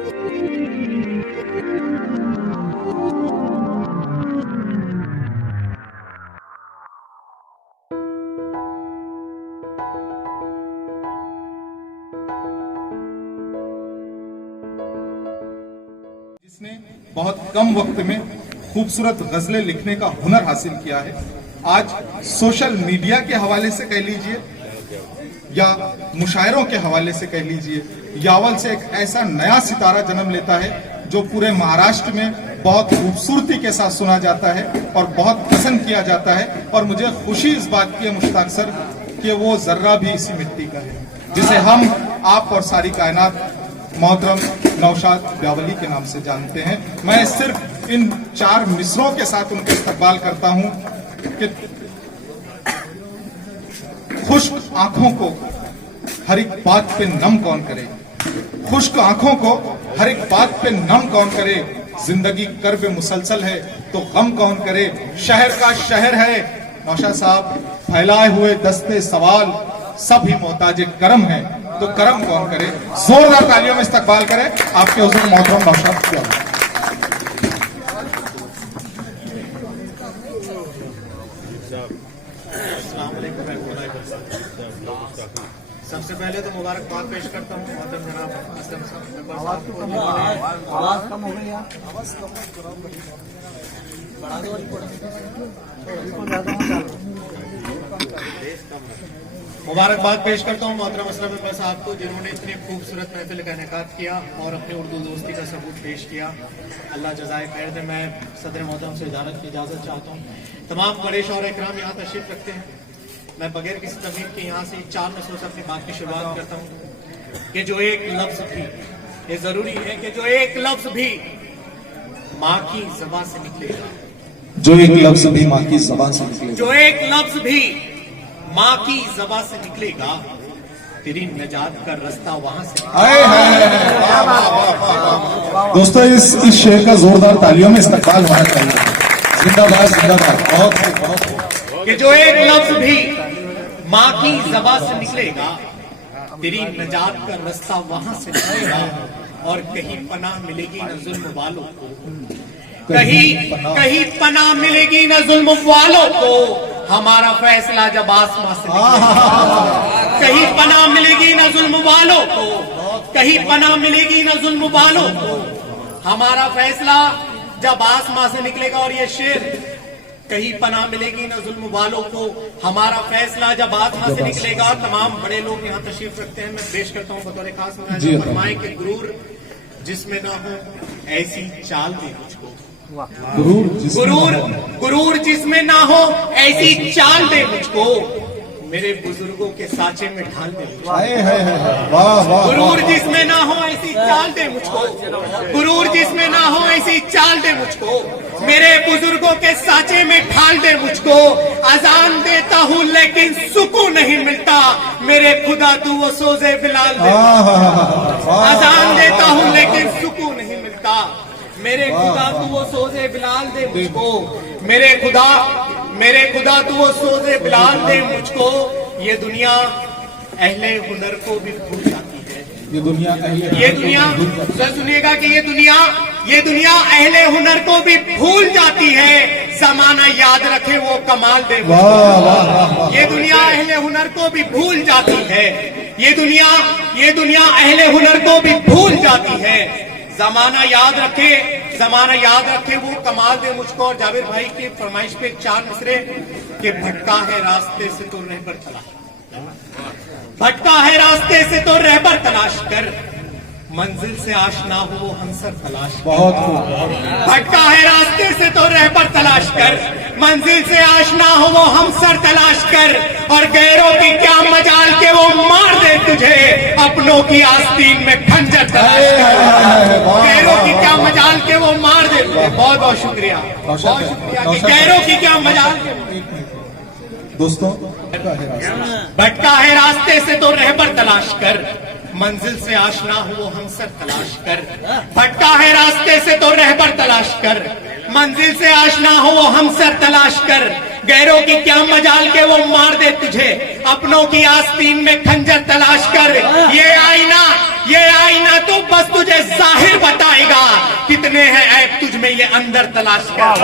जिसने बहुत कम वक्त में खूबसूरत गजलें लिखने का हुनर हासिल किया है, आज सोशल मीडिया के हवाले से कह लीजिए या मुशायरों के हवाले से कह लीजिए, यावल से एक ऐसा नया सितारा जन्म लेता है जो पूरे महाराष्ट्र में बहुत खूबसूरती के साथ सुना जाता है और बहुत पसंद किया जाता है। और मुझे खुशी इस बात की है मुश्ताक सर कि वो जर्रा भी इसी मिट्टी का है, जिसे हम, आप और सारी कायनात मोहतरम नौशाद ब्यावली के नाम से जानते हैं। मैं सिर्फ इन 4 मिसरों के साथ उनका इस्तकबाल करता हूं कि खुश्क आंखों को हर एक बात पे नम कौन करे, खुश्क आंखों को हर एक बात पे नम कौन करे, जिंदगी कर्ब मुसलसल है तो गम कौन करे, शहर का शहर है नौशाद साहब, फैलाए हुए दस्ते सवाल सब ही मोहताज करम है तो करम कौन करे। जोरदार तालियों में इस्तकबाल करें आपके हुजूर मोहतरम नौशाद ब्यावली। सबसे पहले तो मुबारकबाद पेश करता हूँ मोहतरम जनाब असलम साहब। आवाज कम हो गई यार, मुबारकबाद पेश करता हूँ मोहतरम असलम साहब को, जिन्होंने इतनी खूबसूरत महफिल का इनेकाद किया और अपनी उर्दू दोस्ती का सबूत पेश किया। अल्लाह जज़ाए खैर दे। मैं सदर मोहतरम से इजाज़त चाहता हूँ। तमाम बड़े शौहरा इकराम यहाँ तशरीफ रखते हैं। मैं बगैर किसी तमीम के यहाँ से 4 मिसरों से अपनी बात की शुरुआत करता हूँ कि जो एक लफ्ज भी, ये जरूरी है कि जो एक लफ्ज भी माँ की ज़बान से निकलेगा, जो एक लफ्ज भी माँ की ज़बान से निकलेगा, जो एक लफ्ज भी माँ की ज़बान से निकलेगा, तेरी नजात का रास्ता वहां से। दोस्तों इस शेर का जोरदार तालियों में इस्तकबाल होना चाहिए। जिंदाबाद जिंदाबाद। बहुत कि जो एक लफ्ज भी माँ की ज़बान से निकलेगा, तेरी नजात का रास्ता वहां से निकलेगा और कहीं पनाह मिलेगी न जुल्म वालों को, कहीं पनाह मिलेगी न जुल्म वालों को, हमारा फैसला जब आसमां से निकलेगा। कहीं पनाह मिलेगी न जुल्म वालों को, कहीं पनाह मिलेगी न जुल्म वालों को, हमारा फैसला जब आसमां से निकलेगा। और ये शेर, कहीं पनाह मिलेगी न जुल्म वालों को, हमारा फैसला जब आसमां से निकलेगा। तमाम बड़े लोग यहाँ तशरीफ रखते हैं, मैं पेश करता हूँ बतौर खास फरमाए के गुरूर जिसमें ना हो ऐसी चाल दे मुझको, गुरूर जिसमें ना हो ऐसी चाल दे मुझको, मेरे बुजुर्गों के साचे में ढाल दे मुझको। गुरूर जिसमें ना हो ऐसी चाल दे मुझको, गुरूर जिसमें ना हो ऐसी चाल दे मुझको, मेरे बुजुर्गों के साचे में ढाल दे मुझको। अजान देता हूँ लेकिन सुकून नहीं मिलता, मेरे खुदा तू वो सोजे बिलाल दे। अजान देता हूँ लेकिन सुकून नहीं मिलता, मेरे खुदा तू वो सोजे बिलाल दे मुझको, मेरे खुदा तू वो सोजे बिलाल दे मुझको। ये दुनिया अहले हुनर को भी भूल जाती है, ये दुनिया सुनिएगा कि ये दुनिया अहले हुनर को भी भूल जाती है, जमाना याद रखे वो कमाल दे मुझको। ये दुनिया अहले हुनर को भी भूल जाती है, ये दुनिया अहले हुनर को भी भूल जाती है, जमाना याद रखे वो कमाल दे मुझको। और जावेद भाई की फरमाइश पे 4 मिसरे के भटका है रास्ते से तो रहबर तलाश, भटका है रास्ते से तो रहबर तलाश कर, मंजिल से आशना हो वो हमसर तलाश कर। बहुत भटका है रास्ते से तो रहबर तलाश कर, मंजिल से आशना हो वो हमसर तलाश कर, और गैरों की क्या मजाल के वो मार दे तुझे, अपनों की आस्तीन में खंजर तलाश कर। गैरों की क्या मजाल के वो मार दे तुझे। बहुत बहुत शुक्रिया, बहुत शुक्रिया कि गैरों की क्या मजाल के। दोस्तों भटका है रास्ते से तो रहबर तलाश कर, मंजिल से आशना हो वो हमसर तलाश कर। भटका है रास्ते से तो रहबर तलाश कर, मंजिल से आशना हो वो हमसर तलाश कर, गैरों की क्या मजाल के वो मार दे तुझे, अपनों की आस्तीन में खंजर तलाश कर। ये आईना तो बस तुझे जाहिर बताएगा, कितने हैं ऐब तुझ में ये अंदर तलाश कर।